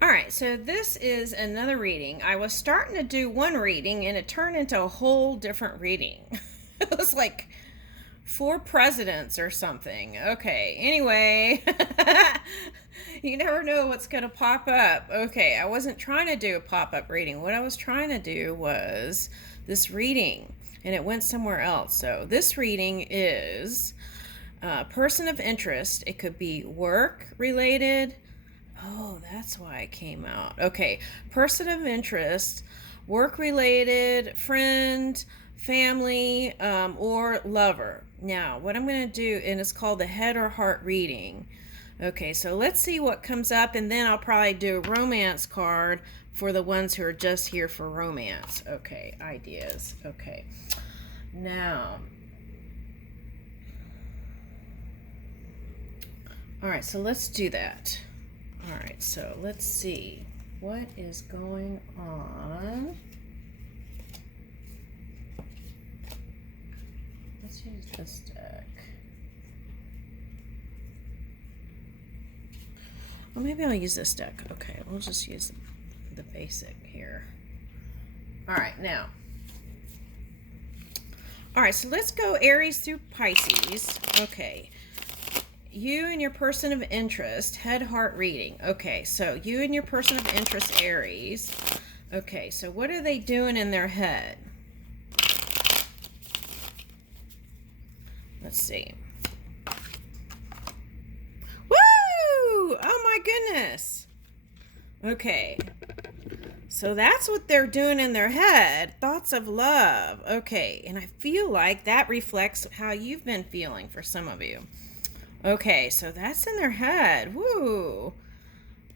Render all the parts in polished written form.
All right, so this is another reading. I was starting to do one reading and it turned into a whole different reading. It was like four presidents or something. Okay, anyway, you never know what's going to pop up. Okay, I wasn't trying to do a pop up reading. What I was trying to do was this reading, and it went somewhere else. So, this reading is person of interest. It could be work related. Oh, that's why it came out. Okay, person of interest, work related, friend, family, or lover. Now, what I'm going to do, and it's called the head or heart reading. Okay, so let's see what comes up, and then I'll probably do a romance card for the ones who are just here for romance. Okay, ideas. Okay, now. All right, so let's do that. All right, so let's see what is going on. Let's use this deck. Well, maybe I'll use this deck. Okay, we'll just use the basic here. All right, now. All right, so let's go Aries through Pisces. Okay. You and your person of interest, head heart reading. Okay, so you and your person of interest, Aries. Okay, so what are they doing in their head? Let's see. Woo! Oh my goodness. Okay. So that's what they're doing in their head. Thoughts of love. Okay, and I feel like that reflects how you've been feeling for some of you. Okay, so that's in their head. Woo.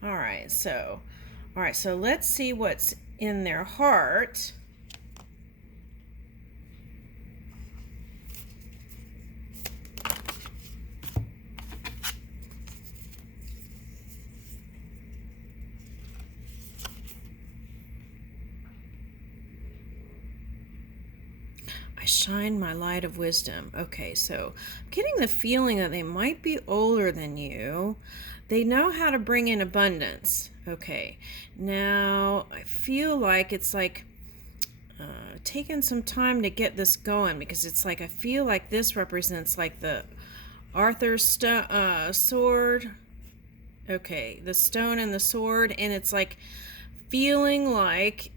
All right, so let's see what's in their heart. I shine my light of wisdom. Okay, so I'm getting the feeling that they might be older than you. They know how to bring in abundance. Okay, now I feel like it's like taking some time to get this going, because it's like I feel like this represents like the Arthur's sword. Okay, the stone and the sword, and it's like feeling like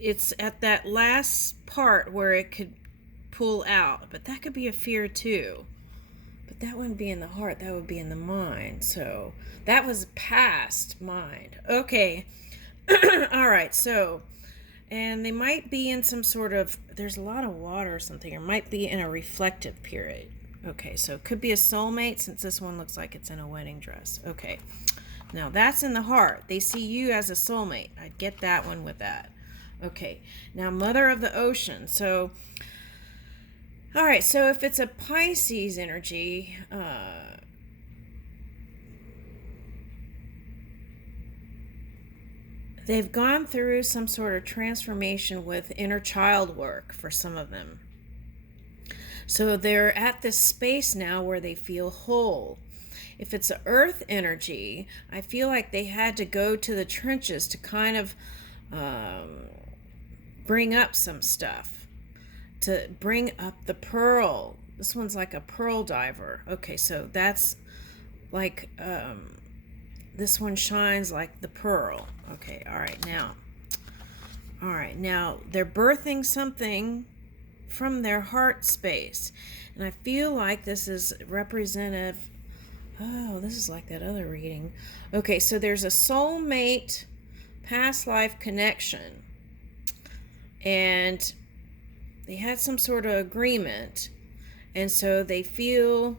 it's at that last part where it could pull out, but that could be a fear too. But that wouldn't be in the heart, that would be in the mind. So that was past mind. Okay. All right, so, and they might be in some sort of, there's a lot of water or something, or might be in a reflective period. Okay, so it could be a soulmate, since this one looks like it's in a wedding dress. Okay, now that's in the heart. They see you as a soulmate. I'd get that one with that. Okay, now mother of the ocean. So all right, so if it's a Pisces energy, they've gone through some sort of transformation with inner child work for some of them. So they're at this space now where they feel whole. If it's an earth energy, I feel like they had to go to the trenches to kind of bring up some stuff. To bring up the pearl. This one's like a pearl diver. Okay, so that's like this one shines like the pearl. Okay, all right, now they're birthing something from their heart space, and I feel like this is representative. Oh, this is like that other reading. Okay, so there's a soulmate past life connection, and they had some sort of agreement, and so they feel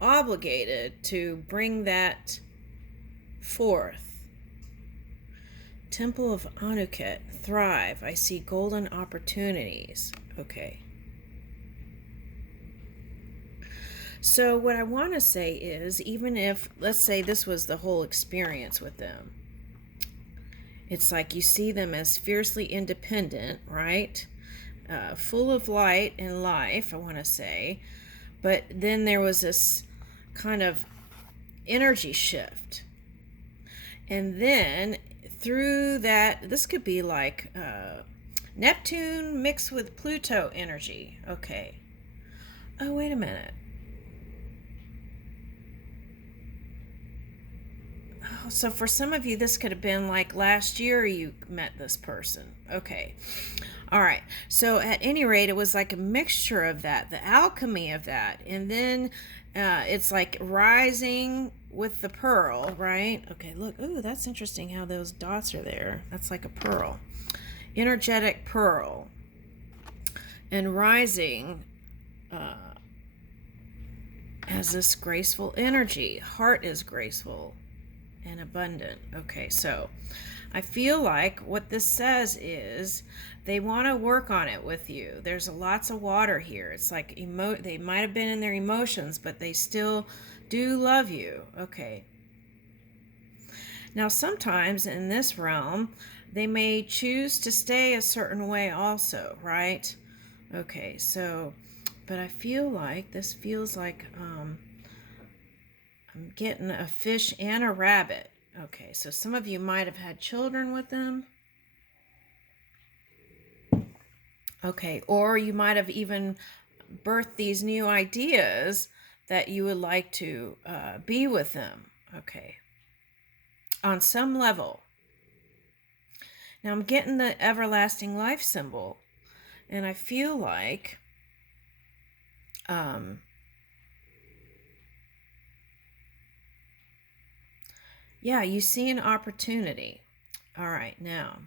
obligated to bring that forth. Temple of Anuket, thrive. I see golden opportunities. Okay. So what I want to say is, even if, let's say this was the whole experience with them, it's like you see them as fiercely independent, right? Full of light and life, I want to say. But then there was this kind of energy shift. And then through that, this could be like Neptune mixed with Pluto energy. Okay. Oh, wait a minute. Oh, so for some of you, this could have been like last year you met this person. Okay. All right. So at any rate, it was like a mixture of that, the alchemy of that. And then it's like rising with the pearl, right? Okay, look. Ooh, that's interesting how those dots are there. That's like a pearl. Energetic pearl. And rising has this graceful energy. Heart is graceful and abundant. Okay, so I feel like what this says is they want to work on it with you. There's lots of water here. It's like they might have been in their emotions, but they still do love you. Okay. Now, sometimes in this realm, they may choose to stay a certain way also, right? Okay, so, but I feel like this feels like I'm getting a fish and a rabbit. Okay, so some of you might have had children with them. Okay, or you might have even birthed these new ideas that you would like to be with them. Okay, on some level. Now I'm getting the everlasting life symbol, and I feel like yeah, you see an opportunity. All right, now.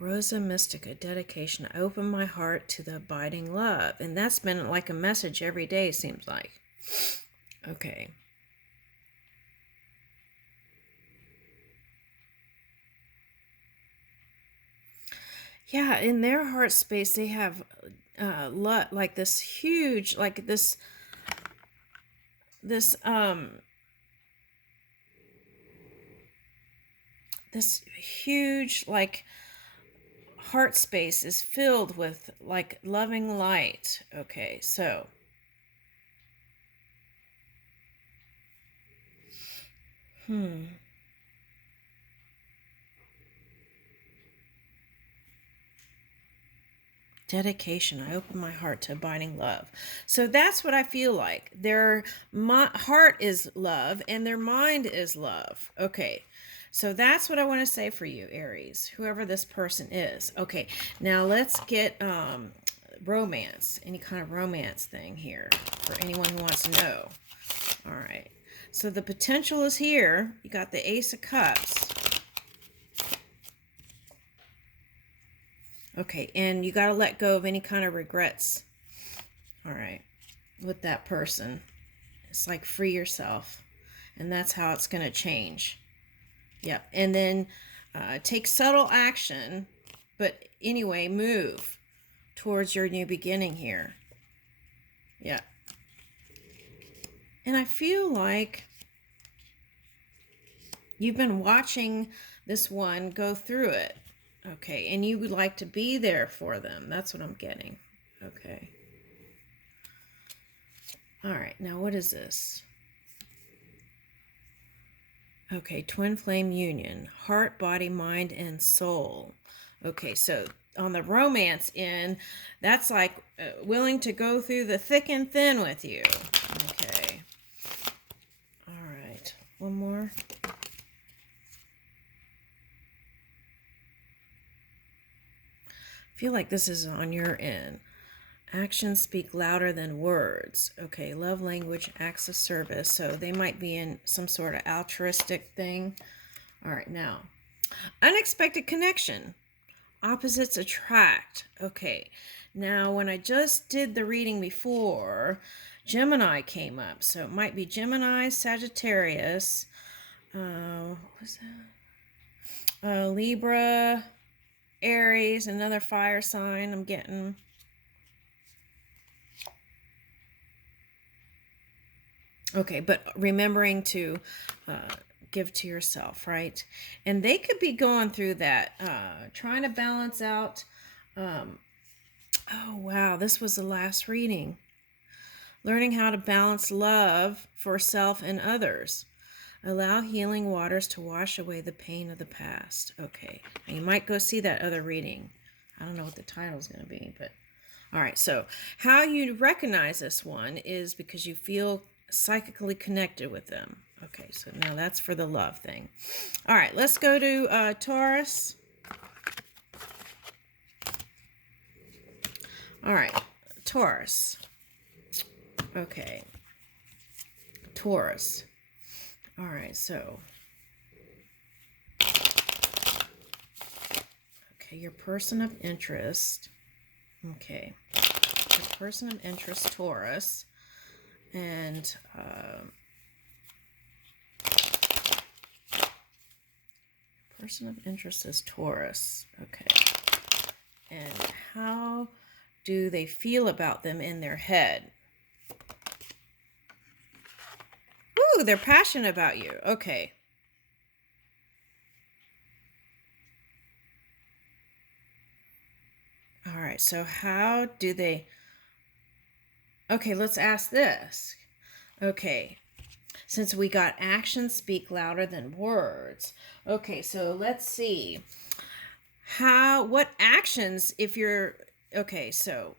Rosa Mystica, dedication. I open my heart to the abiding love. And that's been like a message every day, seems like. Okay. Yeah, in their heart space, they have like this huge, like this this huge like heart space is filled with like loving light. Okay, so dedication. I open my heart to abiding love. So that's what I feel like. Their heart is love and their mind is love. Okay. So that's what I want to say for you, Aries, whoever this person is. Okay. Now let's get romance, any kind of romance thing here for anyone who wants to know. All right. So the potential is here. You got the Ace of Cups. Okay, and you got to let go of any kind of regrets. All right, with that person. It's like free yourself. And that's how it's going to change. Yep. And then take subtle action. But anyway, move towards your new beginning here. Yeah. And I feel like you've been watching this one go through it. Okay, and you would like to be there for them. That's what I'm getting. Okay. All right, now what is this? Okay, twin flame union. Heart, body, mind, and soul. Okay, so on the romance end, that's like willing to go through the thick and thin with you. Okay. All right, one more. I feel like this is on your end. Actions speak louder than words. Okay, love language, acts of service. So they might be in some sort of altruistic thing. All right, now, unexpected connection. Opposites attract. Okay, now when I just did the reading before, Gemini came up. So it might be Gemini, Sagittarius, what was that? Libra, Aries, another fire sign I'm getting. Okay, but remembering to give to yourself, right? And they could be going through that, trying to balance out Oh, wow, this was the last reading. Learning how to balance love for self and others. Allow healing waters to wash away the pain of the past. Okay, now you might go see that other reading. I don't know what the title's going to be, but all right. So how you recognize this one is because you feel psychically connected with them. Okay, so now that's for the love thing. All right, let's go to Taurus. All right, Taurus. Okay, Taurus. All right, so, okay, your person of interest. Okay, your person of interest, Taurus, and person of interest is Taurus. Okay, and how do they feel about them in their head? Ooh, they're passionate about you. Okay. All right, so how do they... Okay, let's ask this. Okay, since we got actions speak louder than words. Okay, so let's see. What actions, if you're... Okay, so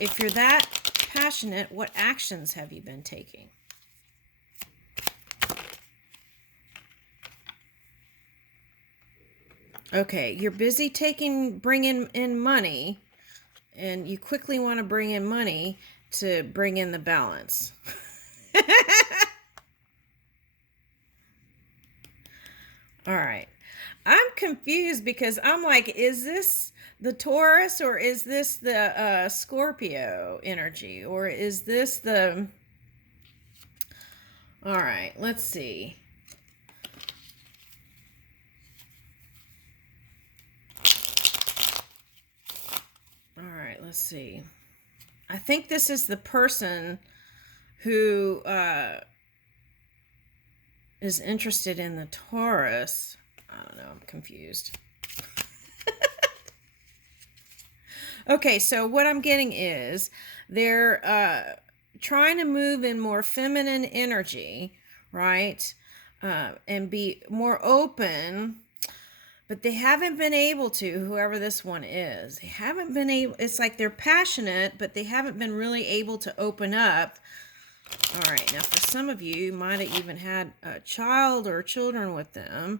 if you're that passionate, what actions have you been taking? Okay, you're busy bringing in money, and you quickly want to bring in money to bring in the balance. All right. I'm confused because I'm like, is this the Taurus or is this the Scorpio energy? Or is this the... All right, let's see. All right, let's see. I think this is the person who is interested in the Taurus. I don't know, I'm confused. Okay, so what I'm getting is they're trying to move in more feminine energy, right? And be more open, but they haven't been able to, whoever this one is. They haven't been able, it's like they're passionate, but they haven't been really able to open up. All right, now for some of you, you might have even had a child or children with them,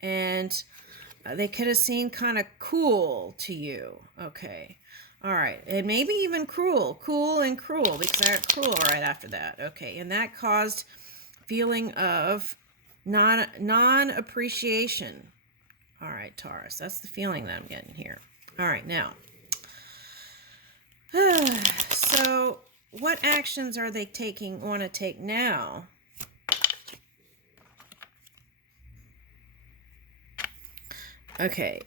and they could have seemed kind of cool to you. Okay. All right. And maybe even cruel and cruel, because I got cruel right after that. Okay. And that caused feeling of non-appreciation. All right, Taurus. That's the feeling that I'm getting here. All right. Now, so what actions are they want to take now? Okay.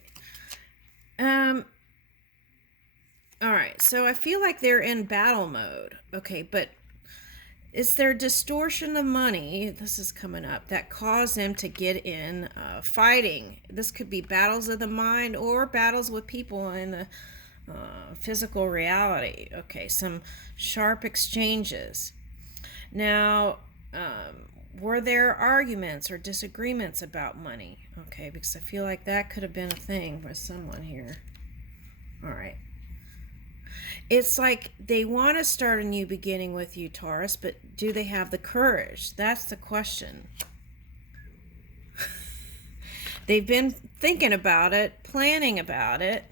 All right, so I feel like they're in battle mode. Okay, but is there distortion of money, this is coming up, that caused them to get in fighting? This could be battles of the mind or battles with people in the physical reality. Okay, some sharp exchanges. Now, were there arguments or disagreements about money? Okay, because I feel like that could have been a thing for someone here. All right. It's like they want to start a new beginning with you, Taurus, but do they have the courage? That's the question. They've been thinking about it, planning about it.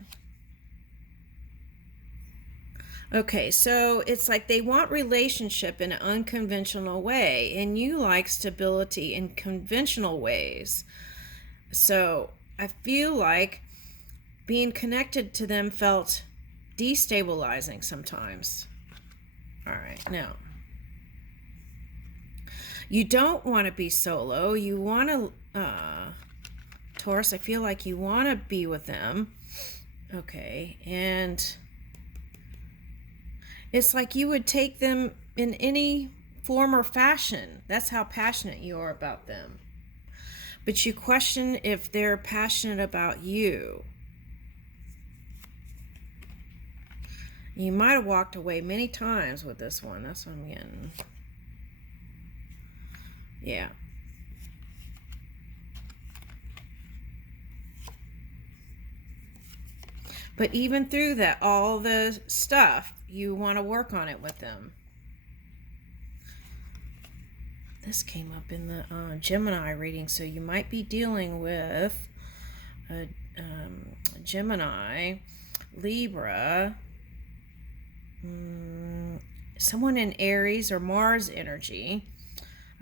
Okay, so it's like they want relationship in an unconventional way, and you like stability in conventional ways. So I feel like being connected to them felt destabilizing sometimes. All right, now, you don't want to be solo. You want to, Taurus, I feel like you want to be with them. Okay, and it's like you would take them in any form or fashion. That's how passionate you are about them. But you question if they're passionate about you. You might have walked away many times with this one. That's what I'm getting. Yeah. But even through that, all the stuff, you want to work on it with them. This came up in the Gemini reading, so you might be dealing with a Gemini, Libra, someone in Aries or Mars energy.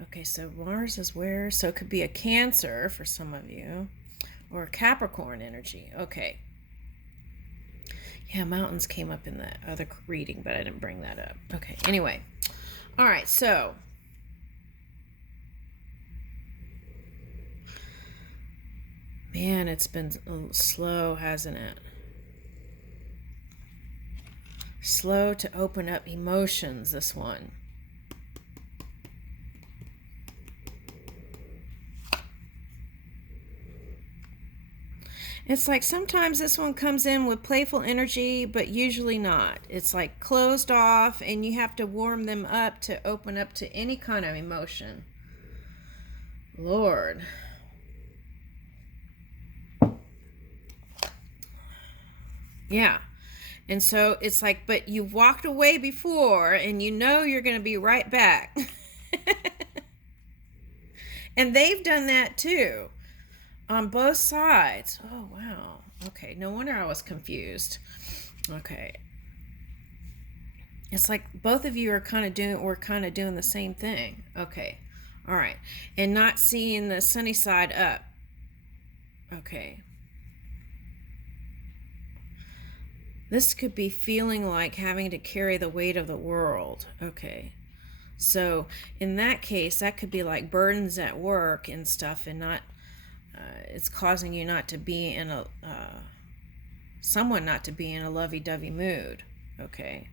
Okay, so Mars is where? So it could be a Cancer for some of you, or a Capricorn energy. Okay. Yeah, mountains came up in the other reading, but I didn't bring that up. Okay, anyway. All right, so man, it's been slow, hasn't it? Slow to open up emotions, this one. It's like sometimes this one comes in with playful energy, but usually not. It's like closed off, and you have to warm them up to open up to any kind of emotion. Lord. Yeah. And so it's like, but you walked away before, and you know you're going to be right back. And they've done that too. On both sides. Oh, wow. Okay, no wonder I was confused. Okay. It's like both of you are kind of doing the same thing. Okay. All right. And not seeing the sunny side up. Okay. This could be feeling like having to carry the weight of the world. Okay. So in that case, that could be like burdens at work and stuff, and not it's causing you not to be in a someone not to be in a lovey-dovey mood. Okay.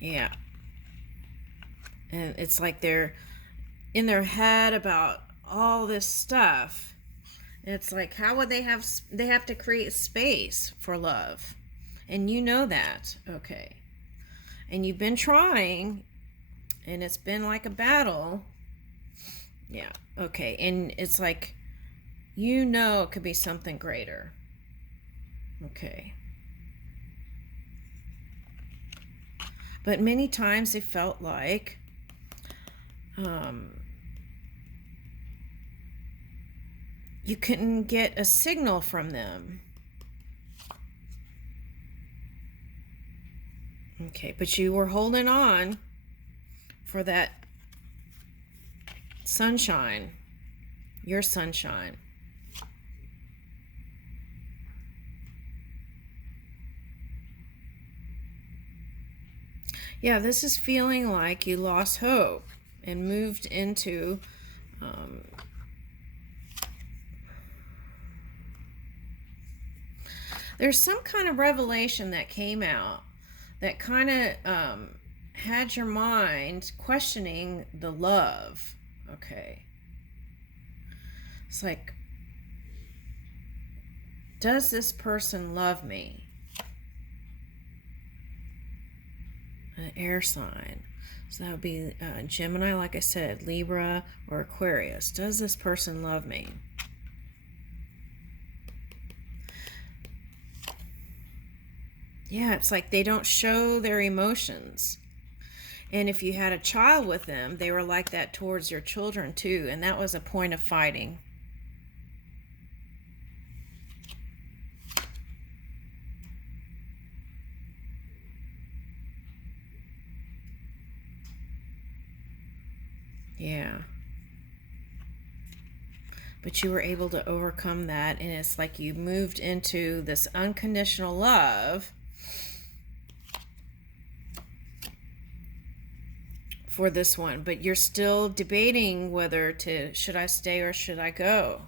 Yeah. And it's like they're in their head about all this stuff. It's like, how would they have to create space for love, and you know that. Okay. And you've been trying, and it's been like a battle. Yeah. Okay. And it's like, you know, it could be something greater. Okay. But many times it felt like you couldn't get a signal from them. Okay, but you were holding on for that sunshine, your sunshine. Yeah, this is feeling like you lost hope and moved into there's some kind of revelation that came out that kind of had your mind questioning the love. Okay. It's like, does this person love me? An air sign. So that would be Gemini, like I said, Libra, or Aquarius. Does this person love me? Yeah, it's like they don't show their emotions. And if you had a child with them, they were like that towards your children too. And that was a point of fighting. Yeah. But you were able to overcome that. And it's like you moved into this unconditional love for this one, but you're still debating whether should I stay or should I go?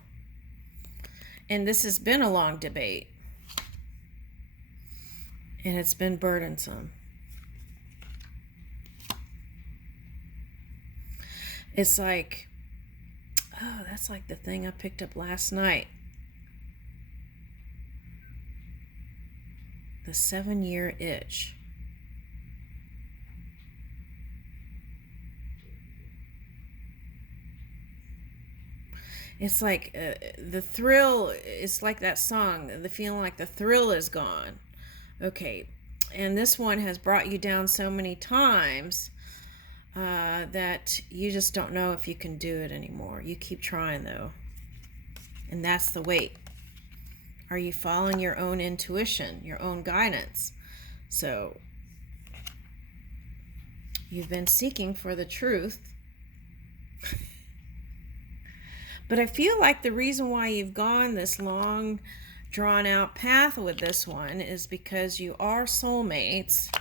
And this has been a long debate, and it's been burdensome. It's like, oh, that's like the thing I picked up last night. The 7-year itch. It's like the thrill, it's like that song, the feeling like the thrill is gone. Okay, and this one has brought you down so many times that you just don't know if you can do it anymore. You keep trying though, and that's the weight. Are you following your own intuition, your own guidance? So you've been seeking for the truth. But I feel like the reason why you've gone this long, drawn out path with this one is because you are soulmates.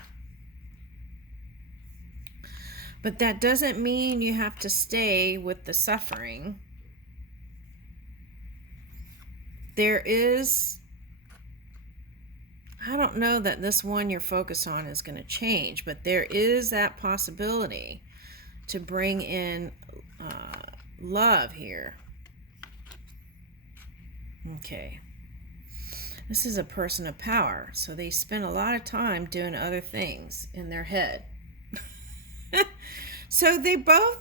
But that doesn't mean you have to stay with the suffering. There is, I don't know that this one you're focused on is going to change, but there is that possibility to bring in love here. Okay. This is a person of power, so they spend a lot of time doing other things in their head. So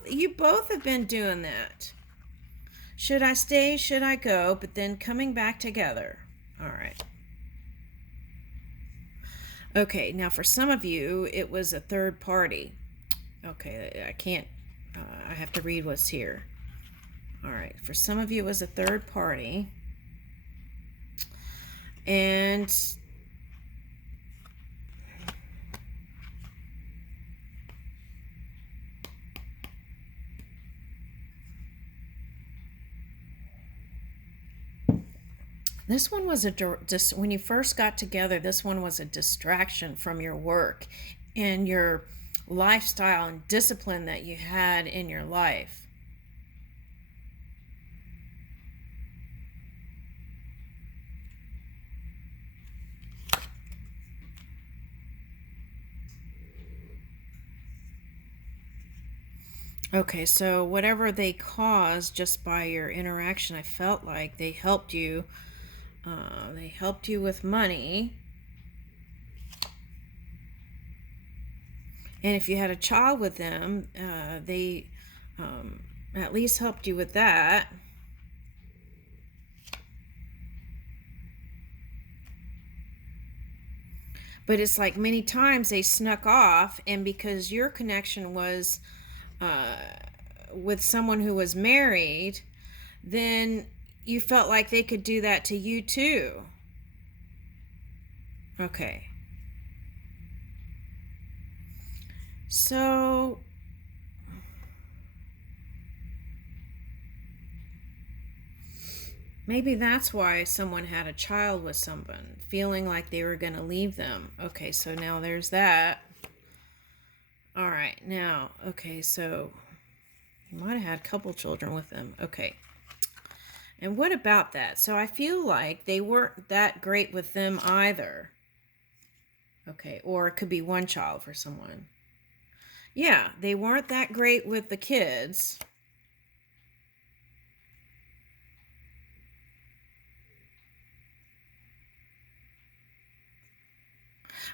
you both have been doing that. Should I stay? Should I go? But then coming back together. All right. Okay, now for some of you, it was a third party. Okay, I can't, I have to read what's here. All right, for some of you, it was a third party. And this one was when you first got together, this one was a distraction from your work and your lifestyle and discipline that you had in your life. Okay, so whatever they caused just by your interaction, I felt like they helped you. They helped you with money. And if you had a child with them, they at least helped you with that. But it's like many times they snuck off, and because your connection was with someone who was married, then you felt like they could do that to you too. Okay. So maybe that's why someone had a child with someone, feeling like they were going to leave them. Okay, so now there's that. All right, now, okay, so you might have had a couple children with them. Okay. And what about that? So I feel like they weren't that great with them either. Okay, or it could be one child for someone. Yeah, they weren't that great with the kids.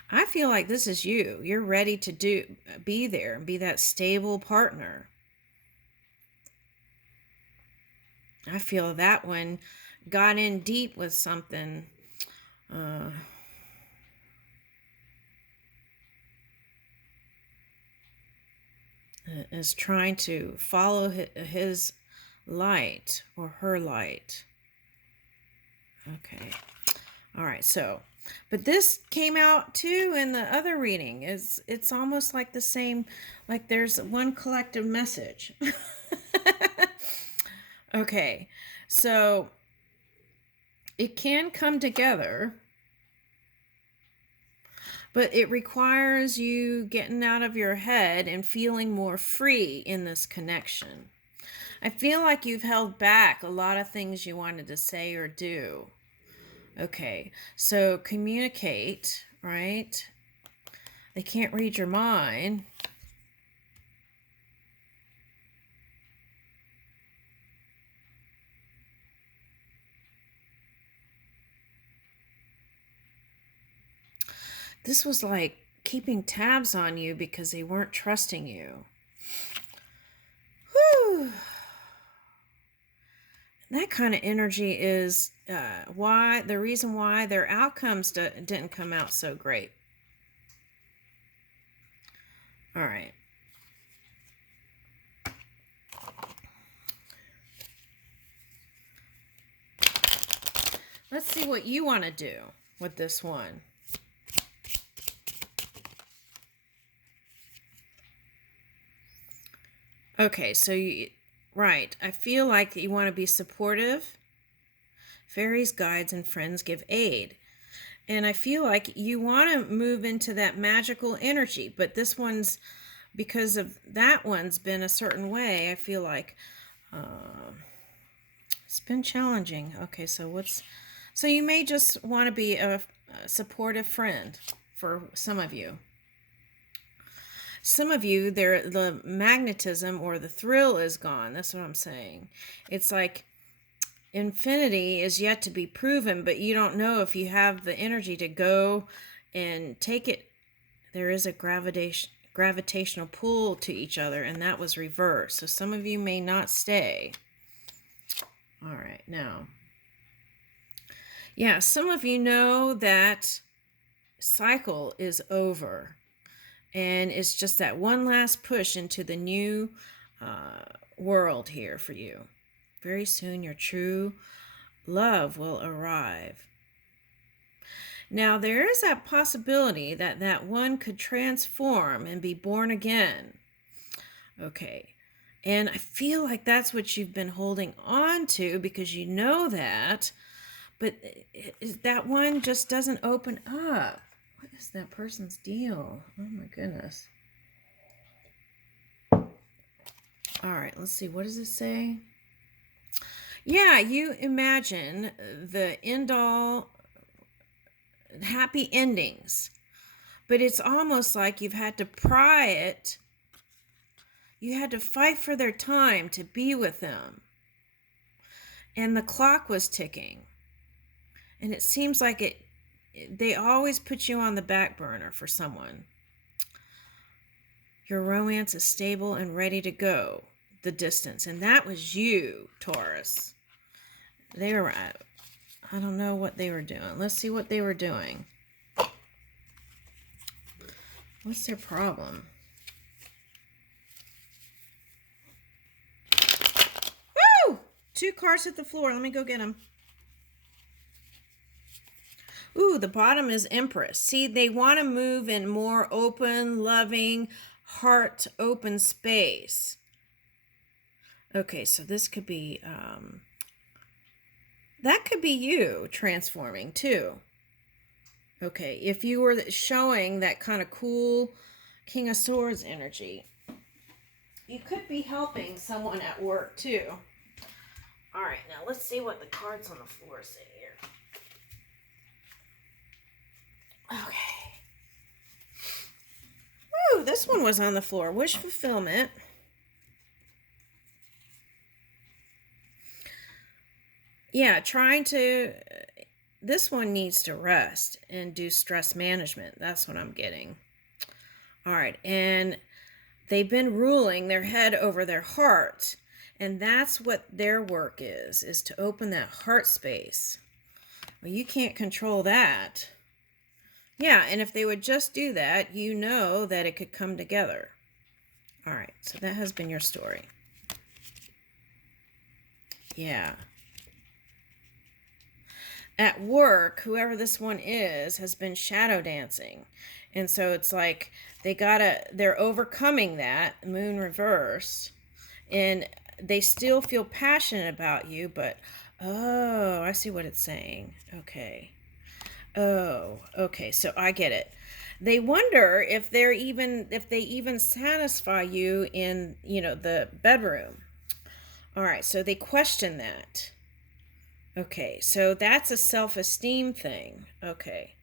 I feel like this is you. You're ready to be there and be that stable partner. I feel that one got in deep with something. Is trying to follow his light or her light. Okay. All right. So, but this came out too in the other reading. It's almost like the same, like there's one collective message. Okay. So it can come together, but it requires you getting out of your head and feeling more free in this connection. I feel like you've held back a lot of things you wanted to say or do. Okay, so communicate, right? They can't read your mind. this was like keeping tabs on you because they weren't trusting you. Whew. That kind of energy is the reason why their outcomes didn't come out so great. All right. Let's see what you want to do with this one. Okay, so right. I feel like you want to be supportive. Fairies, guides, and friends give aid. And I feel like you want to move into that magical energy, but this one's, because of that one's been a certain way, I feel like it's been challenging. Okay, so you may just want to be a supportive friend for some of you. Some of you, the magnetism or the thrill is gone. That's what I'm saying. It's like infinity is yet to be proven, but you don't know if you have the energy to go and take it. There is a gravitational pull to each other, and that was reversed. So some of you may not stay. All right, now. Yeah, some of you know that cycle is over. And it's just that one last push into the new world here for you. Very soon your true love will arrive. Now there is that possibility that that one could transform and be born again. Okay. And I feel like that's what you've been holding on to because you know that. But that one just doesn't open up. What is that person's deal? Oh my goodness. All right, let's see. What does it say? Yeah, you imagine the end all happy endings, but it's almost like you've had to pry it. You had to fight for their time to be with them. And the clock was ticking. And it seems like they always put you on the back burner for someone. Your romance is stable and ready to go the distance. And that was you, Taurus. They were, I don't know what they were doing. Let's see what they were doing. What's their problem? Woo! 2 cards hit the floor. Let me go get them. Ooh, the bottom is Empress. See, they want to move in more open, loving, heart open space. Okay, so this could be, that could be you transforming too. Okay, if you were showing that kind of cool King of Swords energy, you could be helping someone at work too. All right, now let's see what the cards on the floor say here. Okay. Woo, this one was on the floor. Wish fulfillment. Yeah, this one needs to rest and do stress management. That's what I'm getting. All right, and they've been ruling their head over their heart. And that's what their work is to open that heart space. Well, you can't control that. Yeah, and if they would just do that, you know that it could come together. All right, so that has been your story. Yeah. At work, whoever this one is has been shadow dancing. And so it's like they're overcoming that, moon reversed, and they still feel passionate about you, but, oh, I see what it's saying. Okay. Oh, okay, so I get it. They wonder if they even satisfy you in, the bedroom. All right, so they question that. Okay, so that's a self-esteem thing. Okay.